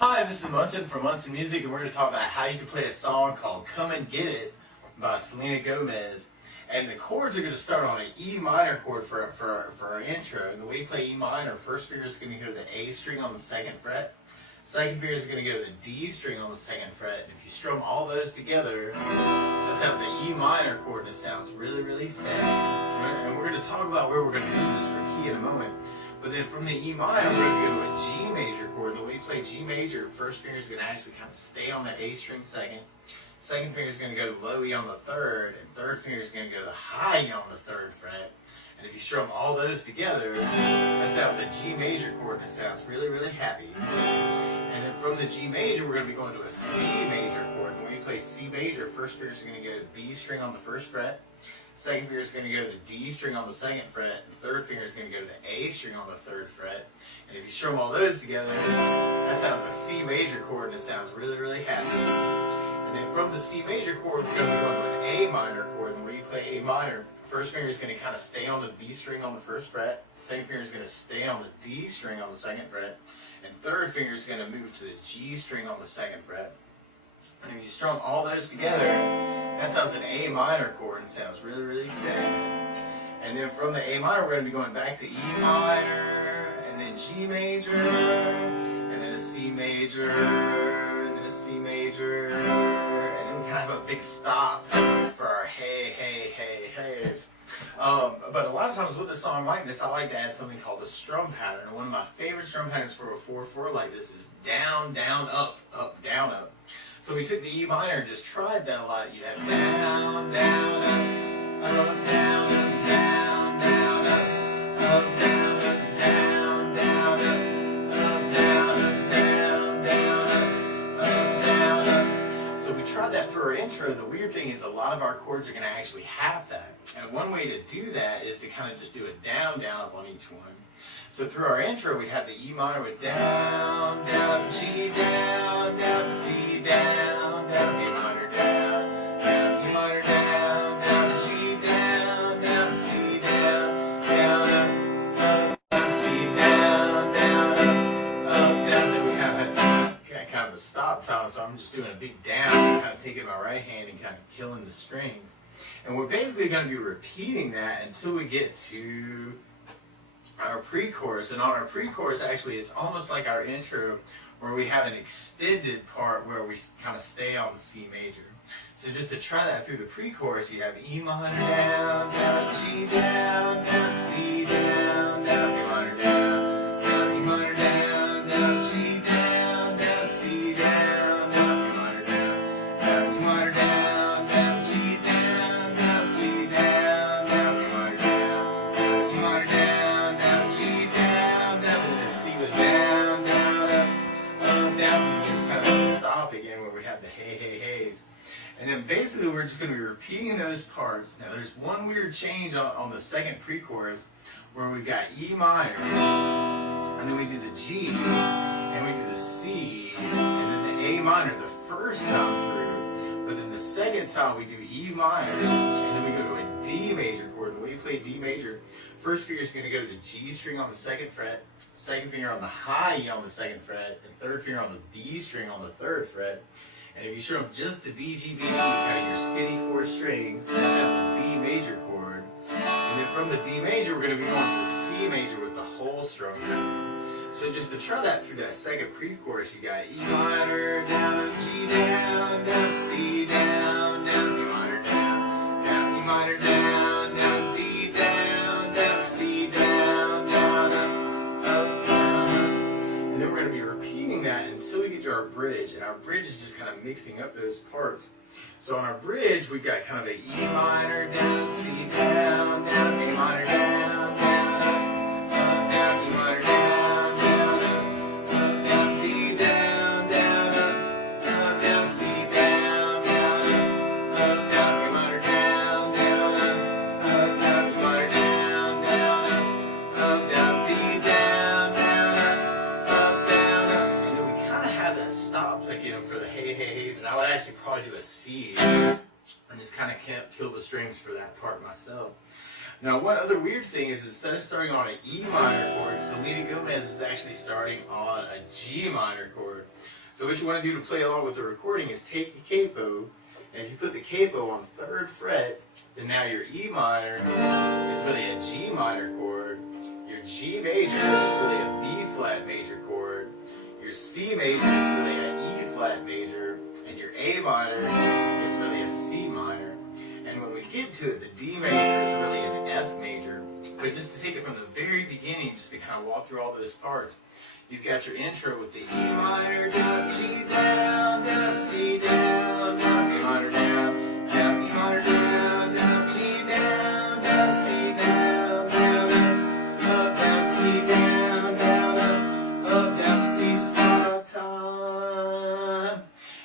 Hi, this is Munson from Munson Music, and we're going to talk about how you can play a song called Come and Get It by Selena Gomez. And the chords are going to start on an E minor chord for our intro. And the way you play E minor, first finger is going to go to the A string on the second fret. Second finger is going to go to the D string on the second fret. And if you strum all those together, that sounds an E minor chord, and it sounds really, really sad. And we're going to talk about where we're going to do this for key in a moment. But then from the E minor, we're going to go to a G major chord. And the way you play G major, first finger is going to actually kind of stay on the A string second. Second finger is going to go to low E on the third. And third finger is going to go to high E on the third fret. And if you strum all those together, that sounds a G major chord, and it sounds really, really happy. And then from the G major, we're going to be going to a C major chord. And when you play C major, first finger is going to go to B string on the first fret. Second finger is going to go to the D string on the second fret, and third finger is going to go to the A string on the third fret. And if you strum all those together, that sounds a C major chord, and it sounds really, really happy. And then from the C major chord, we're going to be going to an A minor chord. And when you play A minor, first finger is going to kind of stay on the B string on the first fret. Second finger is going to stay on the D string on the second fret. And third finger is going to move to the G string on the second fret. And if you strum all those together, that sounds an A minor chord, and sounds really, really sad. And then from the A minor, we're going to be going back to E minor, and then G major, and then a C major, and then a C major, and then we kind of have a big stop for our hey, hey, hey, heys. But a lot of times with a song like this, I like to add something called a strum pattern. And one of my favorite strum patterns for a 4/4 like this is down, down, up, down, up. So we took the E minor and just tried that a lot. You'd have down, down, up, down, up, down, down, up, down, up, down, down, up, down, up, down, down, up, down, up. So we tried that through our intro. The weird thing is a lot of our chords are going to actually have that. And one way to do that is to kind of just do a down, down, up on each one. So through our intro, we'd have the E minor with down, down, G, down, down, C, down, down, A minor, down, down, E minor, down, down, G, down, down, C, down, down, C, down, down, down. Then we kind of a stop time, so I'm just doing a big down, kind of taking my right hand and kind of killing the strings. And we're basically going to be repeating that until we get to our pre-chorus. And on our pre-chorus, actually, it's almost like our intro, where we have an extended part where we kind of stay on the C major. So just to try that through the pre-chorus, you have E minor, down, down, G, down, down, C, down, down, A minor, down, down, E minor, down, down, G, down, down, C, down, down, A minor, down, down, E minor, down, down, G, down, down, C, down, down, A minor, down, down, E minor, down, down, G, down, down, and then the C was down, down, up, down, and just kind of stop again where we have the hey, hey, heys. And then basically we're just going to be repeating those parts. Now there's one weird change on the second pre-chorus where we got E minor, and then we do the G, and we do the C, and then the A minor the first time through. But then the second time we do E minor, and then we go to a D major chord. And when you play D major, first finger is going to go to the G string on the second fret, second finger on the high E on the second fret, and third finger on the B string on the third fret. And if you strum just the D, G, B, G, kind of your skinny four strings, that sounds a D major chord. And then from the D major, we're going to be going to the C major with the whole strum pattern. So just to try that through that second pre-chorus, you got E minor, down, G, down, down, C, down, down, E minor, down, down, E minor, down, down, D, down, down, C, down, down, up, down. And then we're going to be repeating that until we get to our bridge. And our bridge is just kind of mixing up those parts. So on our bridge, we've got kind of a E minor, down, C, down, down, A minor, down, down, down, E minor, down, down, down, D, down, down, down, C, down, down, down, A minor, down, down, down, E minor, down, down, D, down, down, and then we kind of have that stop, like, for the hey, hey, heys, and I would actually probably do a C and just kind of kill the strings for that part myself. Now, one other weird thing is instead of starting on an E minor chord, Selena Gomez is actually starting on a G minor chord. So what you want to do to play along with the recording is take the capo, and if you put the capo on 3rd fret, then now your E minor is really a G minor chord, your G major is really a B flat major chord, your C major is really an E flat major, and your A minor is really a C minor. And when we get to it, the D major is really an F major. But just to take it from the very beginning, just to kind of walk through all those parts, you've got your intro with the E minor, down, G down, down, C down, down, E minor down, down, E minor down, down, G down, down, C down, down, up, down, C down, down, up, down, C, stop time.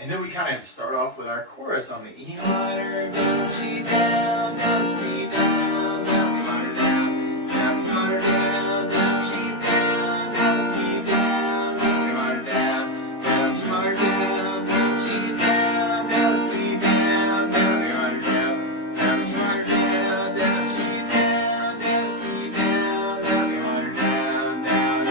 And then we kind of start off with our chorus on the E minor, down, G down, down, C down, down, E minor down, down, E minor down, down, G down, down, C down, down, E minor down, down, E minor down, down, G down, down, C down, down, E minor down, down, E minor down, down, G down, down, C down, down, E minor down, down.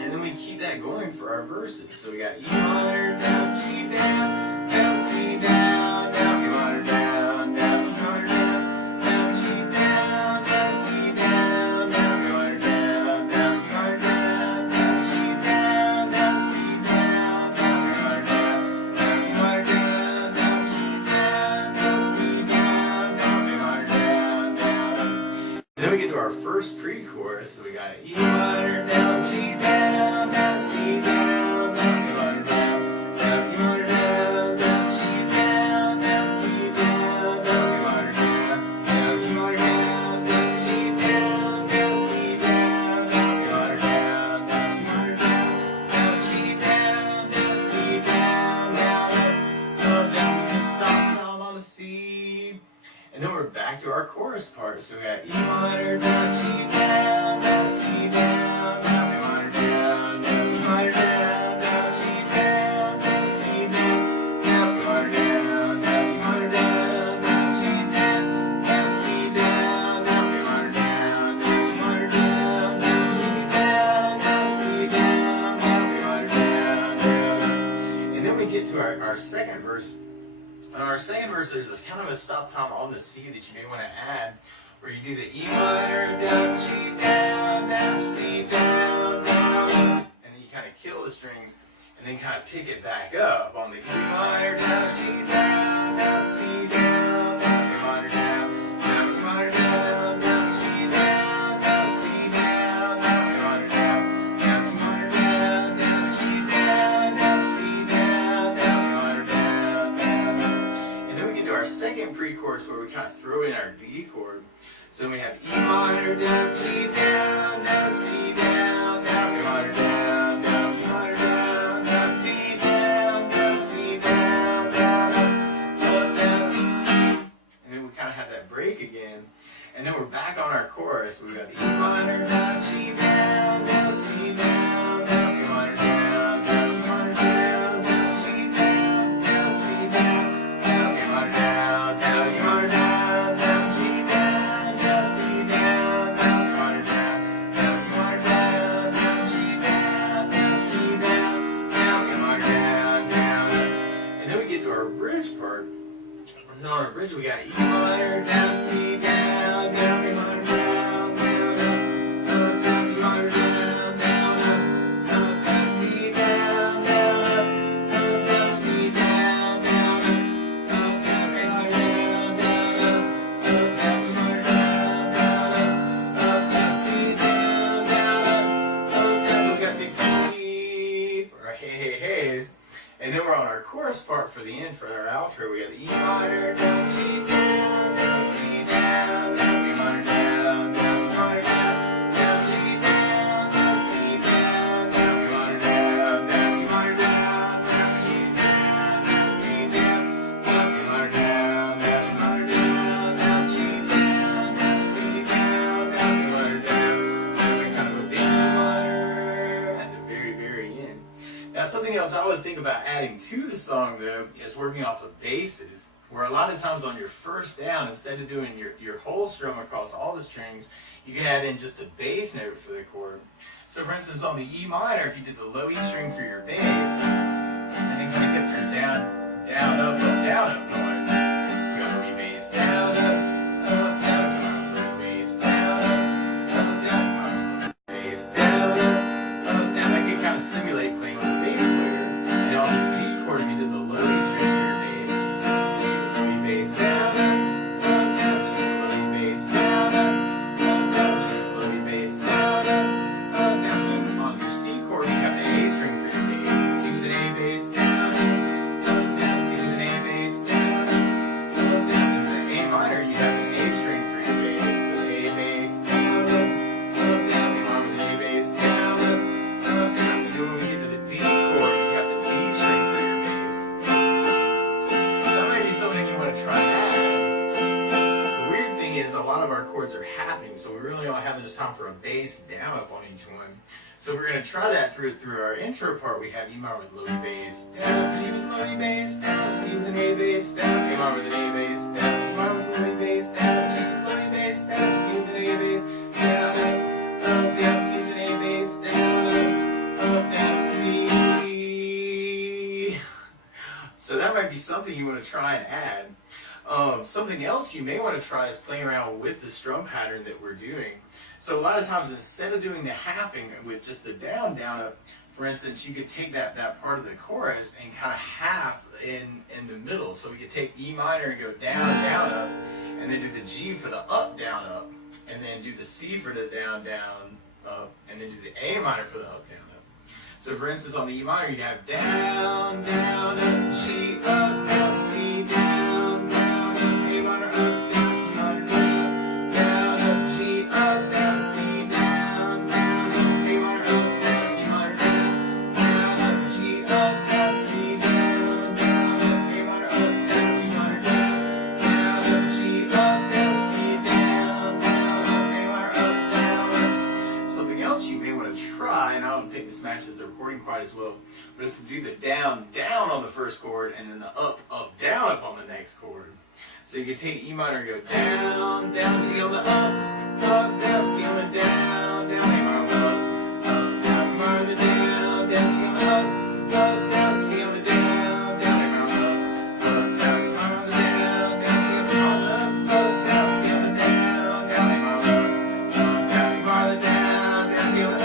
And then we keep that going for our verses. So we got E minor, down, G down, down, C down, down, E minor down, down, E minor down, down, G down, down, C down, down, E minor down, down, E minor down, down, G down, down, C down, down, E minor down, down, E minor down, down, G down, down, C down, down, E minor down, down. And then we get to our first pre-chorus, so we got E minor, down, G down, down, C down, down, E minor down, down, E minor down, down, G down, down, C down, down, E minor down, down, E minor down, down, G down, down, C down, down, E minor down, down, E minor down, down, G down, down, C down, down, up, down, we just stop time on the C. And then we're back to our chorus part. So we got E minor, down, G down, down, C down, down, E minor down, down, E minor down, down, G down, down, C down, down, E minor down, down, E minor down, down, G down, down, C down, down, E minor down, down, E minor down, down, G down, down, C down, down, E minor down, down. And then we get to our second verse. On our second verse, there's this kind of a stop time on the C that you may want to add, where you do the E minor, down, G down, down, C down, down, and then you kind of kill the strings, and then kind of pick it back up on the E minor, down, G down, down, C down, down, E minor down, down, E minor down, down, G down, down, C down, down, E minor down, down, E minor down, down, G down, down, C down, down, E minor down, down. And then we get to our second pre-chorus where we kind of throw in our D chord. So then we have E minor, down, G down, down, C down, down, E minor down, down, E minor down, down, D down, down, C down, down, up, down, C. And then we kind of have that break again. And then we're back on our chorus. We've got E minor, down, G down, down, C down, down, E minor down, down, E minor down, down, G down, down, C down, down, E minor down, down, E minor down, down, G down, down, C down, down, E minor down, down, E minor down, down, G down, down, C down, down, E minor down, down. And then we get to our bridge part. And on our bridge we got E minor, down, C down, down, E minor down, down, up, down, E minor down, down, up, down, D down, down, down, C down, down, up, down, E minor down, down, down, E minor down, down, up, down, D down, down, down. We got big C for our hey, hey, heys. And then we're on our chorus part for the end, for our outro. We got the E minor, down, G down, down, C down, down, E minor down, down, E minor down, down, G down, down, C down, down, E minor down, down, E minor down, down, G down, down, C down, down, E minor down, down, E minor down, down, G down, down, C down, down, E minor down. And kind of a big E minor at the very, very end. Now, something else I would think about adding to the song, though, is working off of basses. where a lot of times on your first down, instead of doing your whole strum across all the strings, you can add in just a bass note for the chord. So for instance, on the E minor, if you did the low E string for your bass, and then kind of kept your down, down, up, going. So we got low E bass, down, up, down, low bass, down, up, down, bass, down, up, down. That can kind of simulate playing with a bass player. And on the G chord, if you did the low E string for your bass, so you would low E bass, down, up, down, so you would low E bass, down, up, down, so you would low E bass, down, up, down. Then on your C chord, you have the A string for your bass. So C with an A bass, down, down, C with an A bass, down, down. In the A minor, you have an A string for your bass. So A bass, down, down. A minor with an A bass, down, down. And then when we get to the D chord, you have the D string for your bass. So that might be something you want to try out. The weird thing is a lot of our chords are halving, so we really don't have enough time for a bass down up on each one. So we're going to try that through our intro part. We have E minor with low E bass, down, C with low E bass, down, C with an A bass, down, A minor with an A bass, down, E minor with low E bass, down, C with low E bass, down, C with an A bass, down, down, C with an A bass, down, down, C. So that might be something you want to try and add. Something else you may want to try is playing around with the strum pattern that we're doing. So a lot of times, instead of doing the halving with just the down, down, up, for instance, you could take that part of the chorus and kind of half in the middle. So we could take E minor and go down, down, up, and then do the G for the up, down, up, and then do the C for the down, down, up, and then do the A minor for the up, down, up. So for instance, on the E minor, you'd have down, down, up, G, up, down, C, down, down, up, A minor, up, down, E minor, down, down, up, G, up, down, C, down, down, up, A minor, up, down, E minor, down, down, up, G, up, down, C, down, down, up, A minor, up, down, E minor, down, down, up, G, up, down, C, down, down, up, A minor, up, down, up. Something else you may want to try, and I don't think this matches the recording quite as well, but it's to do the down, down on the first chord, and then the up, up, down, up on the next chord. So you can take E minor and go down, down, G on the up, down, C on the down, down, A minor on the up, down, E minor on the down, down, G on the up, down, C on the down, down, A minor on the down, E minor on the down, down, G on the down, C on the down, down, A minor on the down, E minor on the down, down, G on the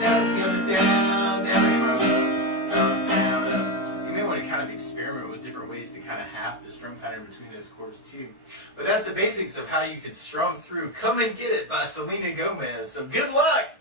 down, C on the down, down, A minor on the down. So you may want to kind of experiment with different ways to kind of half the strum pattern between those chords too. But that's the basics of how you can strum through Come and Get It by Selena Gomez. So good luck!